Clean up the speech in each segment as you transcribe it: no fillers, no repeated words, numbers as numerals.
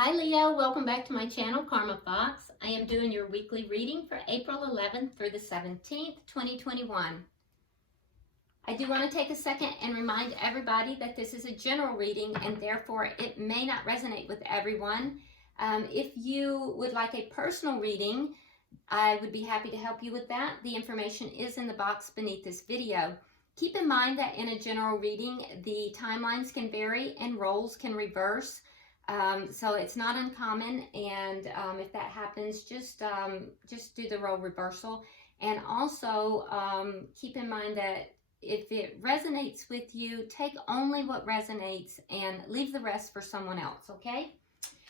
Hi Leo, welcome back to my channel, Karma Fox. I am doing your weekly reading for April 11th through the 17th, 2021. I do want to take a second and remind everybody that this is a general reading and therefore it may not resonate with everyone. If you would like a personal reading, I would be happy to help you with that. The information is in the box beneath this video. Keep in mind that in a general reading, the timelines can vary and roles can reverse. So it's not uncommon, and if that happens, just do the role reversal. And also keep in mind that if it resonates with you, take only what resonates and leave the rest for someone else, okay?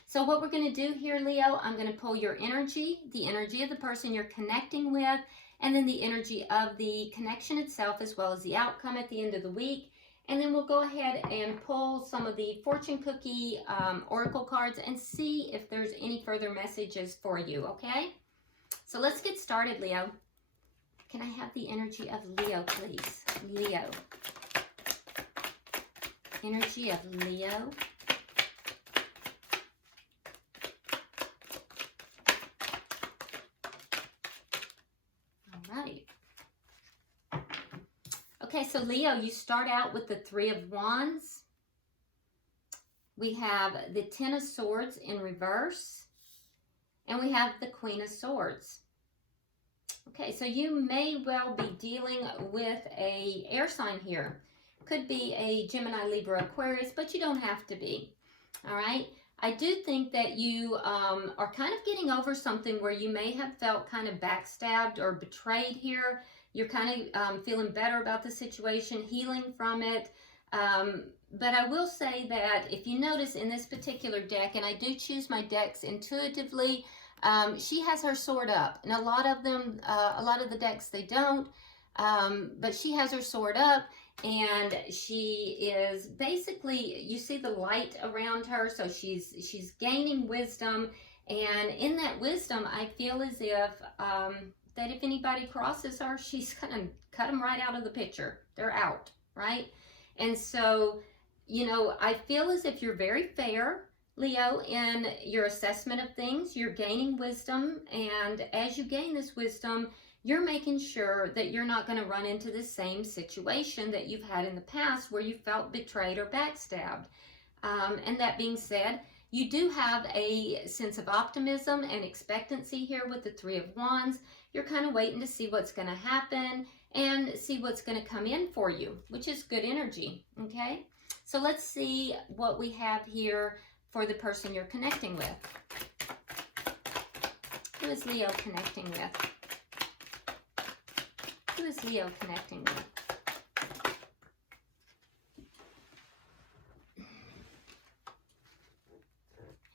So what we're going to do here, Leo, I'm going to pull your energy, the energy of the person you're connecting with, and then the energy of the connection itself, as well as the outcome at the end of the week. And then we'll go ahead and pull some of the fortune cookie oracle cards and see if there's any further messages for you, okay? So let's get started, Leo. Can I have the energy of Leo, please? Leo. Energy of Leo. All right. Okay, so Leo, you start out with the Three of Wands. We have the Ten of Swords in reverse. And we have the Queen of Swords. Okay, so you may well be dealing with an air sign here. Could be a Gemini, Libra, Aquarius, but you don't have to be. All right? I do think that you are kind of getting over something where you may have felt kind of backstabbed or betrayed here. You're kind of feeling better about the situation, healing from it. But I will say that if you notice in this particular deck, and I do choose my decks intuitively, she has her sword up. And a lot of them, a lot of the decks, they don't. But she has her sword up, and she is basically, you see the light around her, so she's gaining wisdom. And in that wisdom, I feel as if that if anybody crosses her, she's gonna cut them right out of the picture. They're out, right? And so, you know, I feel as if you're very fair, Leo, in your assessment of things. You're gaining wisdom, and as you gain this wisdom, you're making sure that you're not going to run into the same situation that you've had in the past where you felt betrayed or backstabbed. And that being said, you do have a sense of optimism and expectancy here with the Three of Wands. You're kind of waiting to see what's going to happen and see what's going to come in for you, which is good energy, okay? So let's see what we have here for the person you're connecting with. Who is Leo connecting with? Who is Leo connecting with?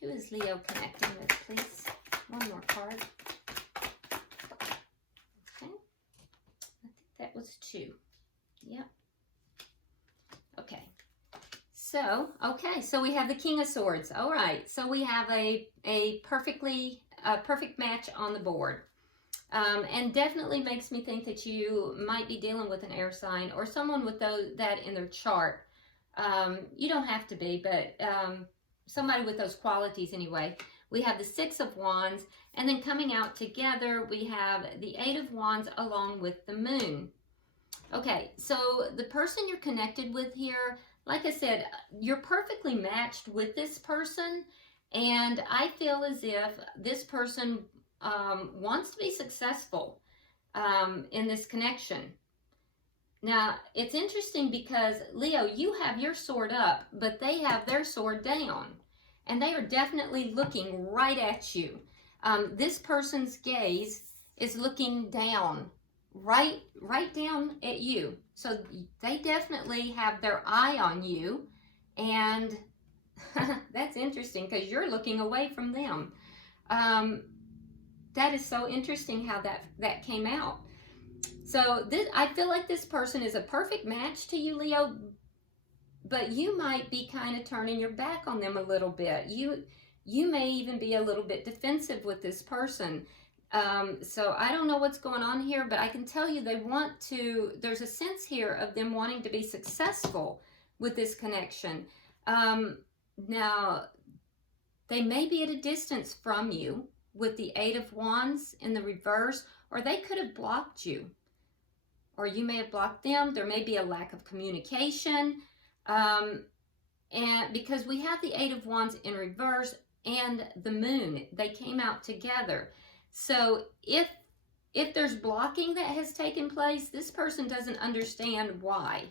Who is Leo connecting with, please? One more card. Okay. I think that was two. Yep. Okay. So, so we have the King of Swords. All right. So we have a perfect match on the board. And definitely makes me think that you might be dealing with an air sign or someone with that in their chart. You don't have to be, but somebody with those qualities anyway. We have the Six of Wands, and then coming out together, we have the Eight of Wands along with the Moon. Okay, so the person you're connected with here, like I said, you're perfectly matched with this person, and I feel as if this person wants to be successful in this connection. Now, it's interesting because, Leo, you have your sword up, but they have their sword down. And they are definitely looking right at you. This person's gaze is looking down, right down at you. So they definitely have their eye on you. And that's interesting because you're looking away from them. That is so interesting how that came out. So I feel like this person is a perfect match to you, Leo, but you might be kind of turning your back on them a little bit. You may even be a little bit defensive with this person. So I don't know what's going on here, but I can tell you there's a sense here of them wanting to be successful with this connection. Now, They may be at a distance from you with the Eight of Wands in the reverse, or they could have blocked you. Or you may have blocked them. There may be a lack of communication. And because we have the Eight of Wands in reverse and the Moon, they came out together. So if there's blocking that has taken place, this person doesn't understand why.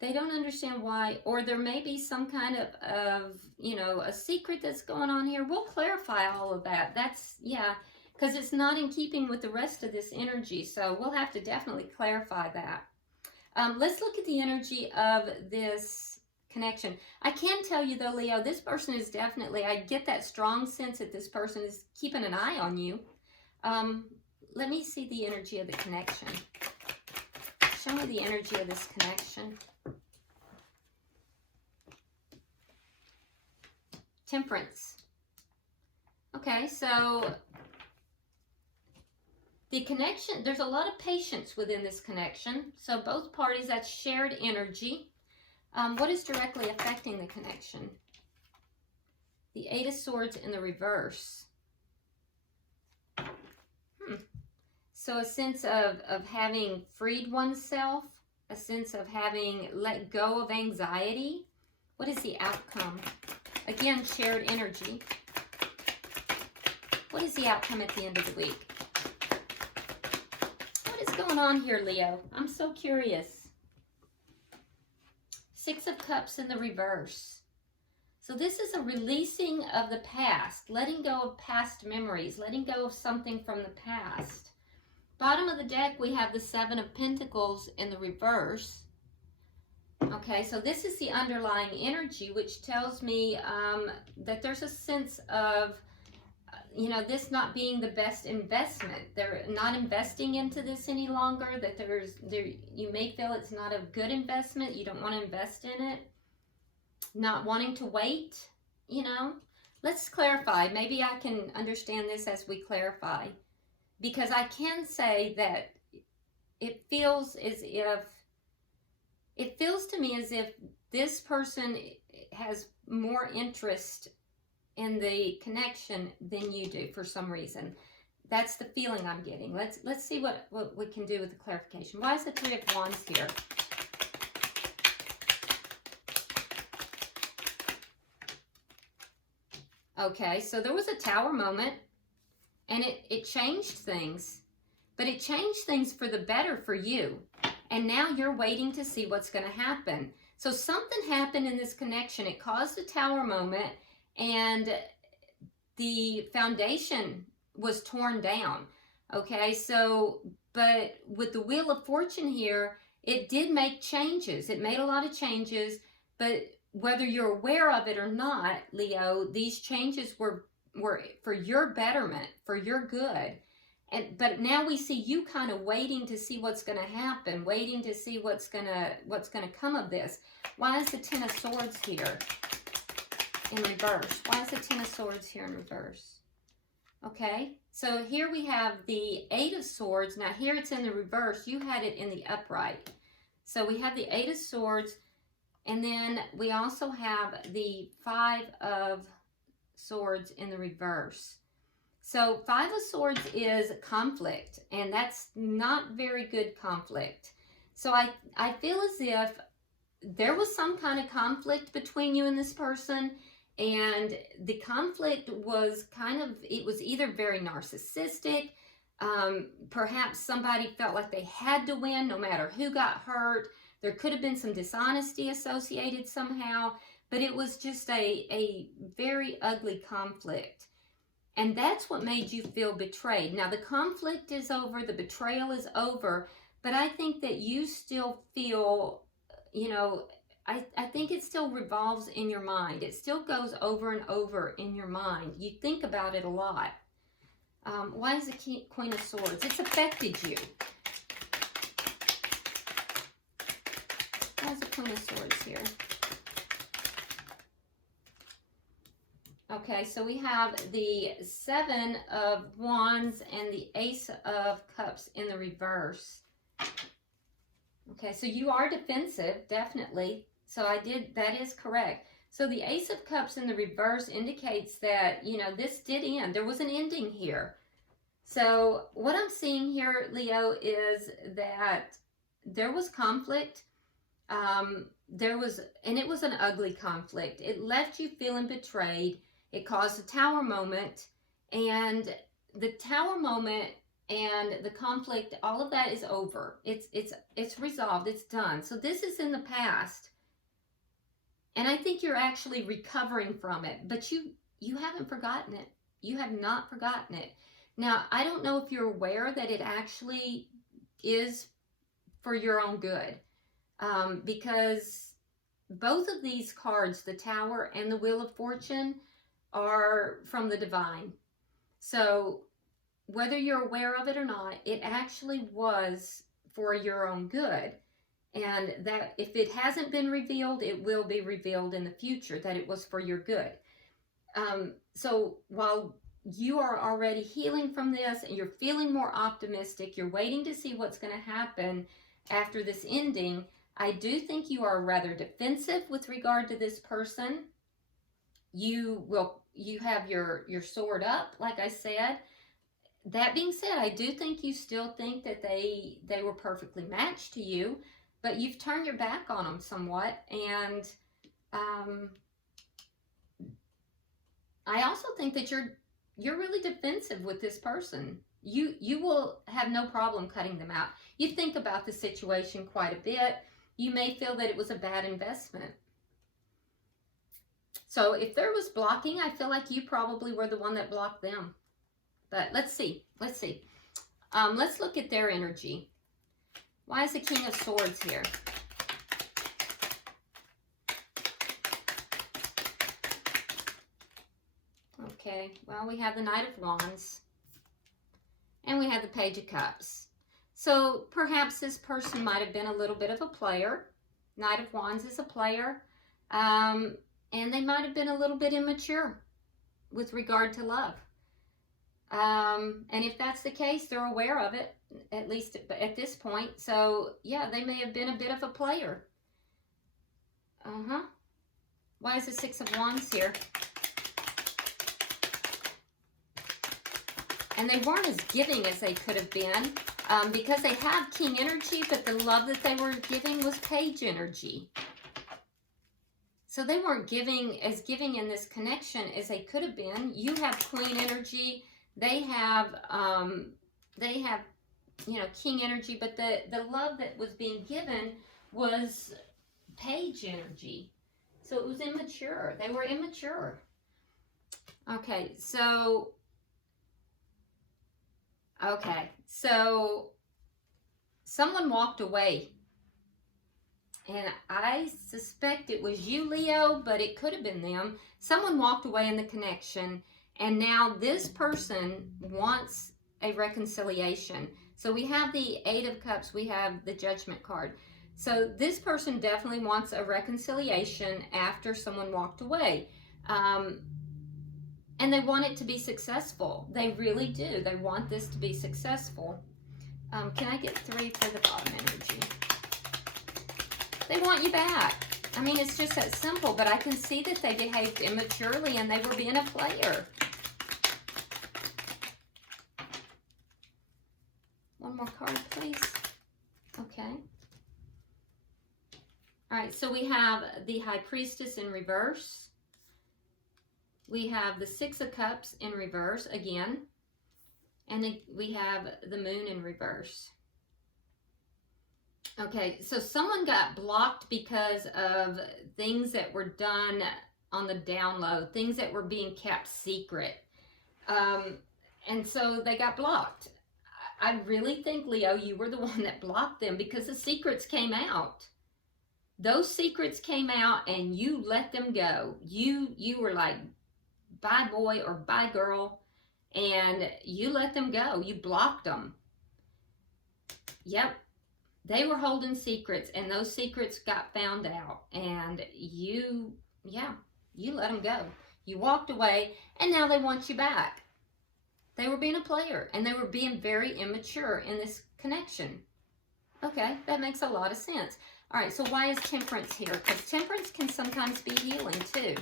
They don't understand why, or there may be some kind of you know, a secret that's going on here. We'll clarify all of that. That's, yeah, because it's not in keeping with the rest of this energy. So we'll have to definitely clarify that. Let's look at the energy of this connection. I can tell you though, Leo, this person is definitely, I get that strong sense that this person is keeping an eye on you. Let me see the energy of the connection. Show me the energy of this connection. Temperance. Okay, so the connection, there's a lot of patience within this connection. So both parties, that's shared energy. What is directly affecting the connection? The Eight of Swords in the reverse. So a sense of having freed oneself, a sense of having let go of anxiety. What is the outcome? Again, shared energy. What is the outcome at the end of the week? What is going on here, Leo? I'm so curious. Six of Cups in the reverse. So this is a releasing of the past, letting go of past memories, letting go of something from the past. Bottom of the deck, we have the Seven of Pentacles in the reverse. Okay, so this is the underlying energy, which tells me that there's a sense of, you know, this not being the best investment. They're not investing into this any longer, that you may feel it's not a good investment. You don't want to invest in it. Not wanting to wait, you know. Let's clarify. Maybe I can understand this as we clarify. Because I can say that it feels to me as if this person has more interest in the connection than you do for some reason. That's the feeling I'm getting. Let's see what we can do with the clarification. Why is the Three of Wands here? Okay, so there was a Tower moment. And it changed things, but it changed things for the better for you. And now you're waiting to see what's going to happen. So something happened in this connection. It caused a Tower moment, and the foundation was torn down. Okay, so, but with the Wheel of Fortune here, it did make changes. It made a lot of changes, but whether you're aware of it or not, Leo, these changes were for your betterment, for your good. But now we see you kind of waiting to see what's going to happen, waiting to see what's going to come of this. Why is the Ten of Swords here in reverse? Why is the Ten of Swords here in reverse? Okay, so here we have the Eight of Swords. Now here it's in the reverse. You had it in the upright. So we have the Eight of Swords, and then we also have the Five of Swords in the reverse. So Five of Swords is conflict, and that's not very good conflict. So I feel as if there was some kind of conflict between you and this person, and the conflict was it was either very narcissistic, perhaps somebody felt like they had to win no matter who got hurt. There could have been some dishonesty associated somehow. But it was just a very ugly conflict. And that's what made you feel betrayed. Now, the conflict is over. The betrayal is over. But I think that you still feel, you know, I think it still revolves in your mind. It still goes over and over in your mind. You think about it a lot. Why is the Queen of Swords? It's affected you. Why is the Queen of Swords here? Okay, so we have the Seven of Wands and the Ace of Cups in the reverse. Okay, so you are defensive, definitely. So that is correct. So the Ace of Cups in the reverse indicates that, you know, this did end. There was an ending here. So what I'm seeing here, Leo, is that there was conflict. And it was an ugly conflict. It left you feeling betrayed. It caused a tower moment, and the tower moment and the conflict, all of that is over. It's resolved. It's done. So this is in the past, and I think you're actually recovering from it. But you haven't forgotten it. You have not forgotten it. Now, I don't know if you're aware that it actually is for your own good. Because both of these cards, the Tower and the Wheel of Fortune, are from the divine. So whether you're aware of it or not, it actually was for your own good. And that if it hasn't been revealed, it will be revealed in the future, that it was for your good. So while you are already healing from this and you're feeling more optimistic, you're waiting to see what's going to happen after this ending, I do think you are rather defensive with regard to this person. You have your sword up, like I said. That being said, I do think you still think that they were perfectly matched to you, but you've turned your back on them somewhat. And I also think that you're really defensive with this person. You will have no problem cutting them out. You think about the situation quite a bit. You may feel that it was a bad investment. So if there was blocking, I feel like you probably were the one that blocked them. But let's see. Let's look at their energy. Why is the King of Swords here? Okay, well, we have the Knight of Wands. And we have the Page of Cups. So perhaps this person might have been a little bit of a player. Knight of Wands is a player. And they might have been a little bit immature with regard to love. And if that's the case, they're aware of it, at least at this point. So, yeah, they may have been a bit of a player. Why is the Six of Wands here? And they weren't as giving as they could have been because they have King energy, but the love that they were giving was Page energy. So they weren't giving in this connection as they could have been. You have Queen energy. They have you know, King energy, but the love that was being given was Page energy. So it was immature. They were immature. Okay, so someone walked away. And I suspect it was you, Leo, but it could have been them. Someone walked away in the connection, and now this person wants a reconciliation. So we have the Eight of Cups, we have the Judgment card. So this person definitely wants a reconciliation after someone walked away. And they want it to be successful. They really do. They want this to be successful. Can I get 3 for the bottom energy? They want you back. I mean, it's just that simple, but I can see that they behaved immaturely and they were being a player. One more card, please. Okay. All right, so we have the High Priestess in reverse. We have the Six of Cups in reverse again. And we have the Moon in reverse. Okay, so someone got blocked because of things that were done on the down low, things that were being kept secret. And so they got blocked. I really think, Leo, you were the one that blocked them because the secrets came out. Those secrets came out and you let them go. You were like, bye boy or bye girl, and you let them go. You blocked them. Yep. They were holding secrets, and those secrets got found out, and you let them go. You walked away, and now they want you back. They were being a player, and they were being very immature in this connection. Okay, that makes a lot of sense. All right, so why is Temperance here? Because Temperance can sometimes be healing too.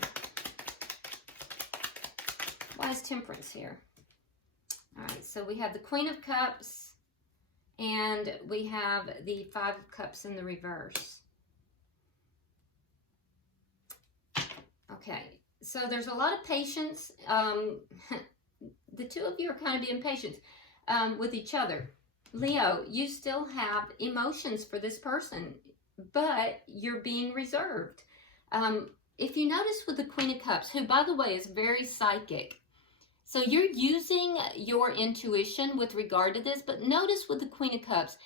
Why is Temperance here? All right, so we have the Queen of Cups and we have the Five of Cups in the reverse. Okay, so there's a lot of patience. The two of you are kind of being patient with each other. Leo, you still have emotions for this person, but you're being reserved. If you notice with the Queen of Cups, who, by the way, is very psychic, so you're using your intuition with regard to this, but notice with the Queen of Cups,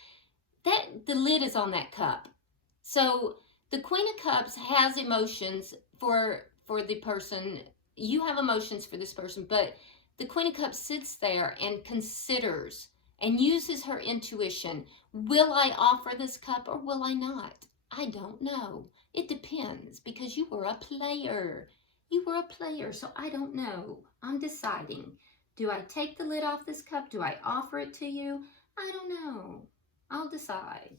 that the lid is on that cup. So the Queen of Cups has emotions for the person. You have emotions for this person, but the Queen of Cups sits there and considers and uses her intuition. Will I offer this cup or will I not? I don't know. It depends, because you were a player. You were a player, so I don't know. I'm deciding. Do I take the lid off this cup? Do I offer it to you? I don't know. I'll decide.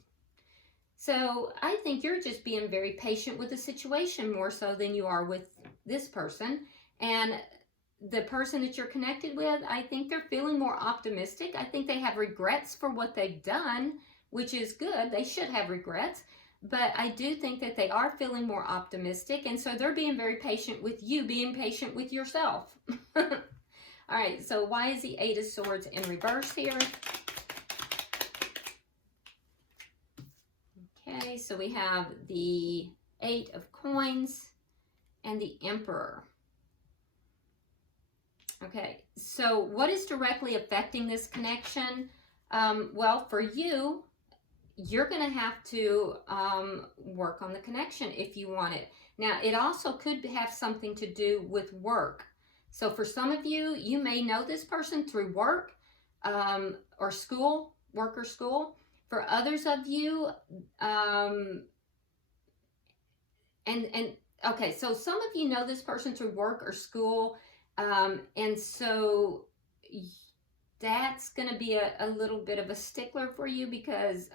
So I think you're just being very patient with the situation more so than you are with this person. And the person that you're connected with, I think they're feeling more optimistic. I think they have regrets for what they've done, which is good. They should have regrets. But I do think that they are feeling more optimistic. And so they're being very patient with you, being patient with yourself. All right, so why is the Eight of Swords in reverse here? Okay, so we have the Eight of Coins and the Emperor. Okay, so what is directly affecting this connection? Well, for you, you're going to have to work on the connection if you want it. Now, it also could have something to do with work. So for some of you, you may know this person through work or school, work or school. For others of you, okay, so some of you know this person through work or school, and so that's going to be a little bit of a stickler for you, because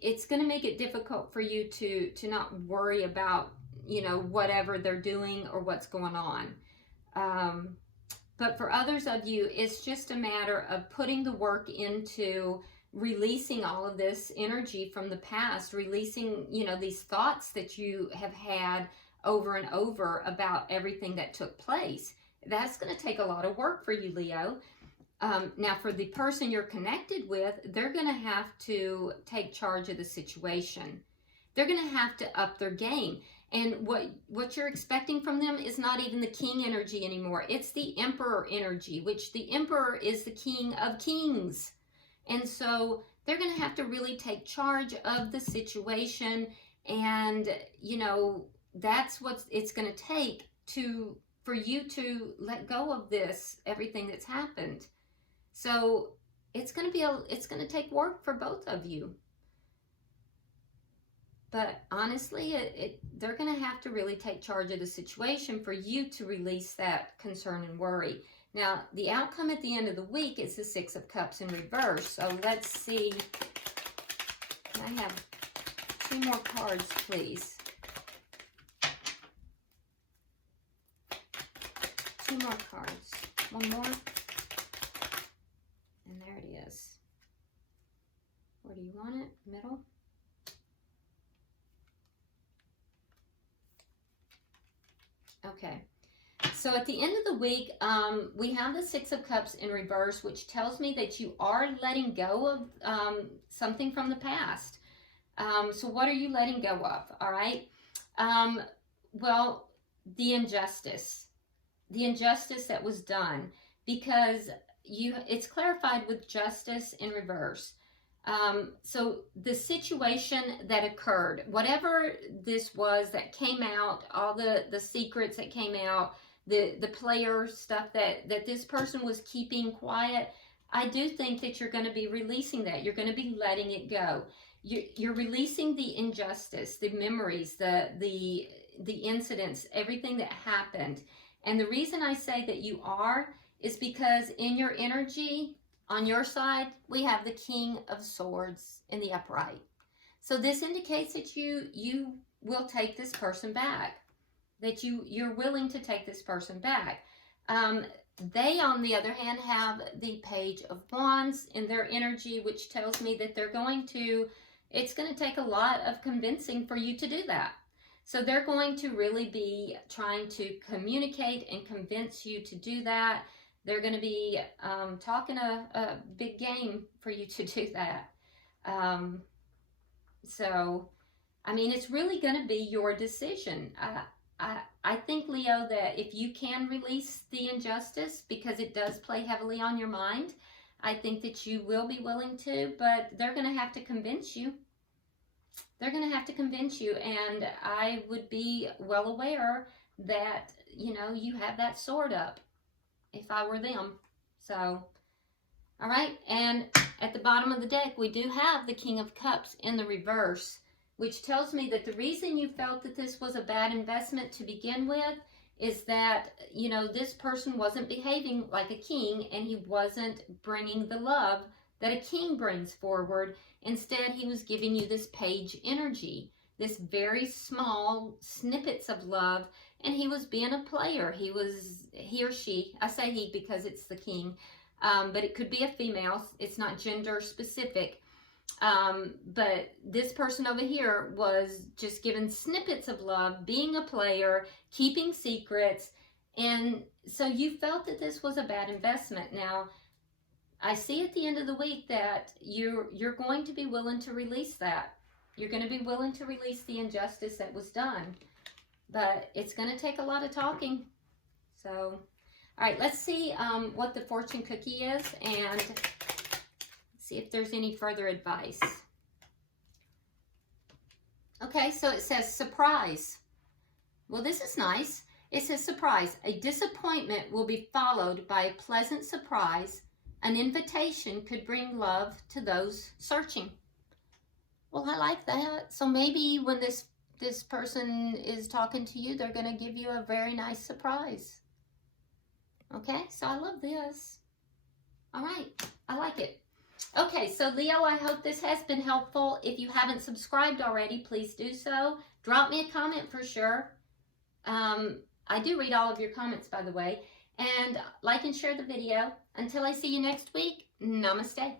it's going to make it difficult for you to not worry about, you know, whatever they're doing or what's going on. But for others of you, it's just a matter of putting the work into releasing all of this energy from the past, releasing, you know, these thoughts that you have had over and over about everything that took place. That's going to take a lot of work for you, Leo. Now, for the person you're connected with, they're going to have to take charge of the situation. They're going to have to up their game. And what you're expecting from them is not even the king energy anymore. It's the emperor energy, which the emperor is the king of kings. And so they're going to have to really take charge of the situation. And, you know, that's what it's going to take for you to let go of this, everything that's happened. So it's going to take work for both of you. But honestly, they're going to have to really take charge of the situation for you to release that concern and worry. Now, the outcome at the end of the week is the Six of Cups in reverse. So let's see. Can I have 2 more cards, please? 2 more cards. 1 more. And there it is. Where do you want it? Middle? Okay. So at the end of the week, we have the Six of Cups in reverse, which tells me that you are letting go of something from the past. So what are you letting go of? All right. Well, the injustice that was done, because it's clarified with justice in reverse. So the situation that occurred, whatever this was that came out, all the secrets that came out, the player stuff that this person was keeping quiet, I do think that you're going to be releasing that. You're going to be letting it go. You're releasing the injustice, the memories, the incidents, everything that happened. And the reason I say that you are is because in your energy, on your side, we have the King of Swords in the upright. So this indicates that you will take this person back, that you're willing to take this person back. They, on the other hand, have the Page of Wands in their energy, which tells me that it's going to take a lot of convincing for you to do that. So they're going to really be trying to communicate and convince you to do that. They're going to be talking a big game for you to do that. So, I mean, it's really going to be your decision. I think, Leo, that if you can release the injustice, because it does play heavily on your mind, I think that you will be willing to, but they're going to have to convince you. They're going to have to convince you, and I would be well aware that, you know, you have that sword up if I were them. So, all right, and at the bottom of the deck, we do have the King of Cups in the reverse, which tells me that the reason you felt that this was a bad investment to begin with is that, you know, this person wasn't behaving like a king, and he wasn't bringing the love that a king brings forward. Instead, he was giving you this page energy, this very small snippets of love, and he was being a player. He or she, I say he because it's the king, but it could be a female. It's not gender specific. But this person over here was just given snippets of love, being a player, keeping secrets, and so you felt that this was a bad investment. Now, I see at the end of the week that you're going to be willing to release that. You're going to be willing to release the injustice that was done, but it's going to take a lot of talking. So, all right, let's see what the fortune cookie is, and see if there's any further advice. Okay, so it says surprise. Well, this is nice. It says surprise. A disappointment will be followed by a pleasant surprise. An invitation could bring love to those searching. Well, I like that. So maybe when this person is talking to you, they're going to give you a very nice surprise. Okay, so I love this. All right, I like it. Okay, so Leo, I hope this has been helpful. If you haven't subscribed already, please do so. Drop me a comment for sure. I do read all of your comments, by the way. And like and share the video. Until I see you next week, namaste.